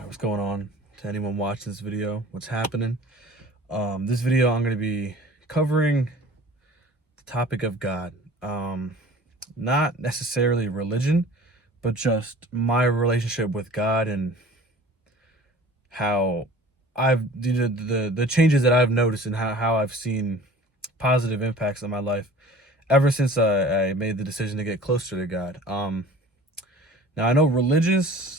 What's going on to anyone watching this video? What's happening? This video I'm going to be covering the topic of God. Not necessarily religion, but just my relationship with God and how I've the changes that I've noticed and how I've seen positive impacts on my life ever since I made the decision to get closer to God. Now I know religious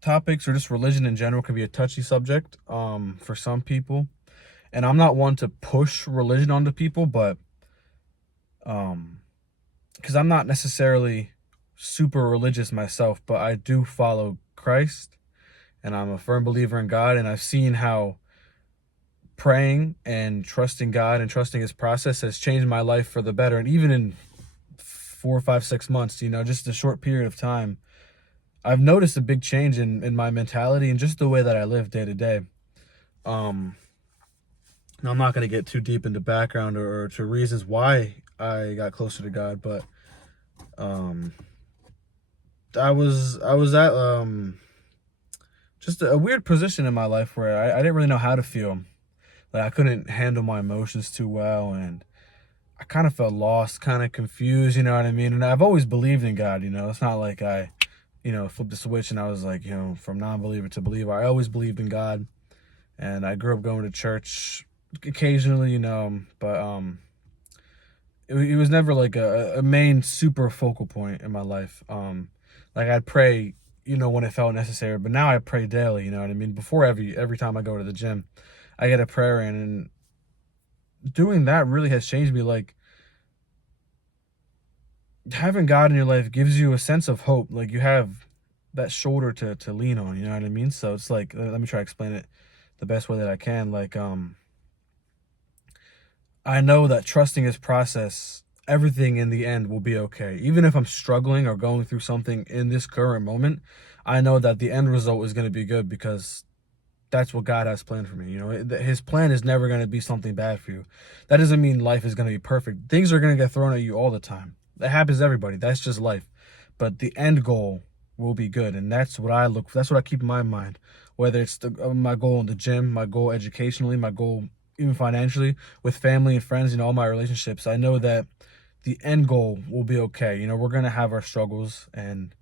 topics or just religion in general can be a touchy subject for some people, and I'm not one to push religion onto people, but because I'm not necessarily super religious myself, but I do follow Christ, and I'm a firm believer in God, and I've seen how praying and trusting God and trusting His process has changed my life for the better, and even in 4, 5, 6 months, just a short period of time, I've noticed a big change in my mentality and just the way that I live day to day. Now I'm not going to get too deep into background or to reasons why I got closer to God, but I was at just a weird position in my life where I didn't really know how to feel. Like I couldn't handle my emotions too well, and I kind of felt lost, kind of confused, you know what I mean? And I've always believed in God, It's not like I flipped the switch and I was like, from non-believer to believer. I always believed in God, and I grew up going to church occasionally, but it was never like a main super focal point in my life. Like I'd pray, when it felt necessary, but now I pray daily, you know what I mean? Before every time I go to the gym, I get a prayer in, and doing that really has changed me. Like having God in your life gives you a sense of hope. Like you have that shoulder to lean on, you know what I mean? So it's like, let me try to explain it the best way that I can. Like I know that trusting His process, everything in the end will be okay. Even if I'm struggling or going through something in this current moment, I know that the end result is going to be good because that's what God has planned for me. His plan is never going to be something bad for you. That doesn't mean life is going to be perfect. Things are going to get thrown at you all the time. That happens to everybody. That's just life. But the end goal will be good, and that's what I look for. That's what I keep in my mind. Whether it's my goal in the gym, my goal educationally, my goal even financially, with family and friends, all my relationships, I know that the end goal will be okay. We're going to have our struggles, and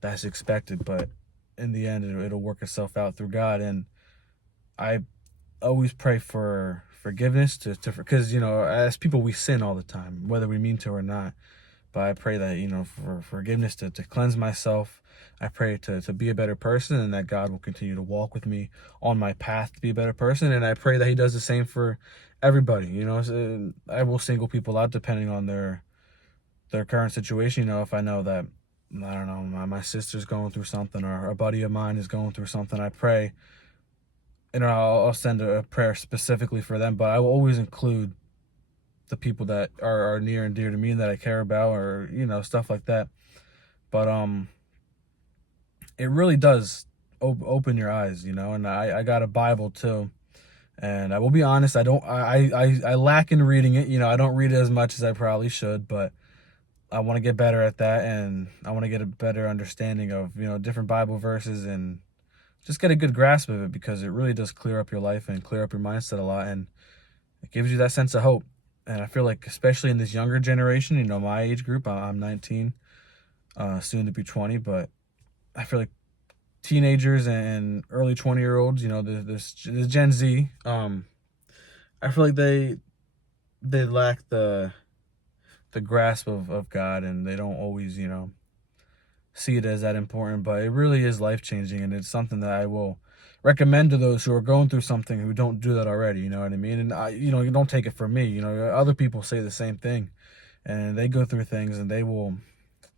that's expected, but in the end, it'll work itself out through God. And I always pray for forgiveness because, as people, we sin all the time, whether we mean to or not. But I pray that, for forgiveness to cleanse myself. I pray to be a better person, and that God will continue to walk with me on my path to be a better person. And I pray that He does the same for everybody. So I will single people out depending on their current situation. If I know that, I don't know, my sister's going through something, or a buddy of mine is going through something, I pray, I'll send a prayer specifically for them. But I will always include the people that are near and dear to me that I care about, or stuff like that. But it really does open your eyes, and I got a Bible too, and I will be honest, I lack in reading it. I don't read it as much as I probably should, but I want to get better at that, and I want to get a better understanding of different Bible verses, and just get a good grasp of it, because it really does clear up your life and clear up your mindset a lot, and it gives you that sense of hope. And I feel like, especially in this younger generation, my age group, I'm 19, soon to be 20, but I feel like teenagers and early 20-year-olds, this Gen Z, I feel like they lack the grasp of God, and they don't always, see it as that important. But it really is life-changing, and it's something that I will recommend to those who are going through something, who don't do that already, you know what I mean? And you don't take it from me, other people say the same thing, and they go through things, and they will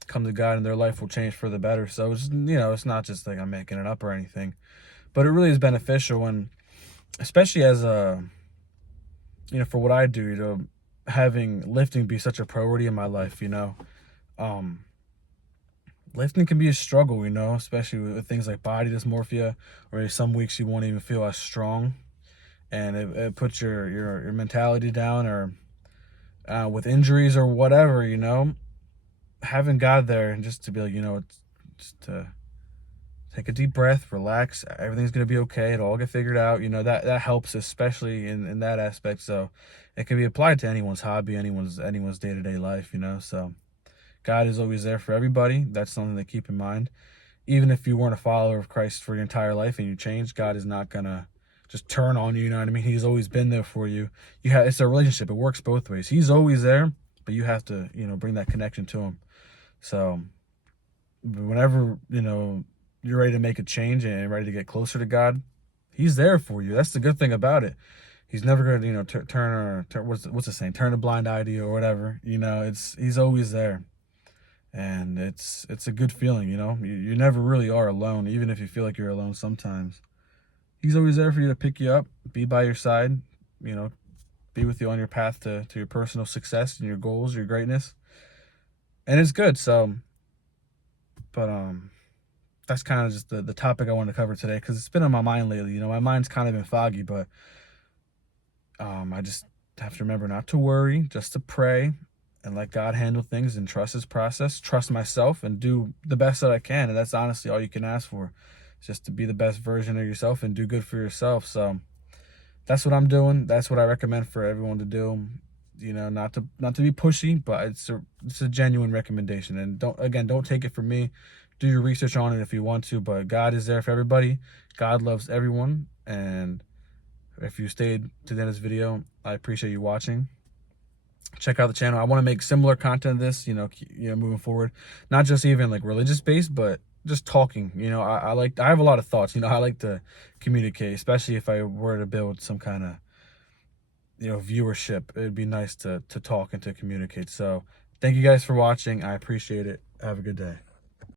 come to God, and their life will change for the better. So it's not just like I'm making it up or anything, but it really is beneficial. And especially as for what I do, having lifting be such a priority in my life, lifting can be a struggle, especially with things like body dysmorphia, or some weeks you won't even feel as strong, and it puts your mentality down, or with injuries or whatever, having God there, and just to be like, just take a deep breath, relax. Everything's gonna be okay. It'll all get figured out. That helps, especially in that aspect. So it can be applied to anyone's hobby, anyone's day-to-day life. So God is always there for everybody. That's something to keep in mind. Even if you weren't a follower of Christ for your entire life and you changed, God is not gonna just turn on you. You know what I mean? He's always been there for you. It's a relationship. It works both ways. He's always there, but you have to, bring that connection to him. So whenever, you're ready to make a change and ready to get closer to God, he's there for you. That's the good thing about it. He's never going to, turn what's the saying? Turn a blind eye to you or whatever. He's always there. And it's a good feeling, You never really are alone, even if you feel like you're alone sometimes. He's always there for you to pick you up, be by your side, be with you on your path to your personal success and your goals, your greatness. And it's good. So, but that's kind of just the topic I wanted to cover today, because it's been on my mind lately. My mind's kind of been foggy, but I just have to remember not to worry, just to pray and let God handle things and trust his process, trust myself, and do the best that I can. And that's honestly all you can ask for, just to be the best version of yourself and do good for yourself. So that's what I'm doing. That's what I recommend for everyone to do. Not to be pushy, but it's a genuine recommendation. And don't take it from me. Do your research on it if you want to, but God is there for everybody. God loves everyone. And if you stayed to the end of this video, I appreciate you watching. Check out the channel. I want to make similar content to this, moving forward. Not just even like religious based, but just talking. I have a lot of thoughts. I like to communicate, especially if I were to build some kind of, viewership. It'd be nice to talk and to communicate. So thank you guys for watching. I appreciate it. Have a good day.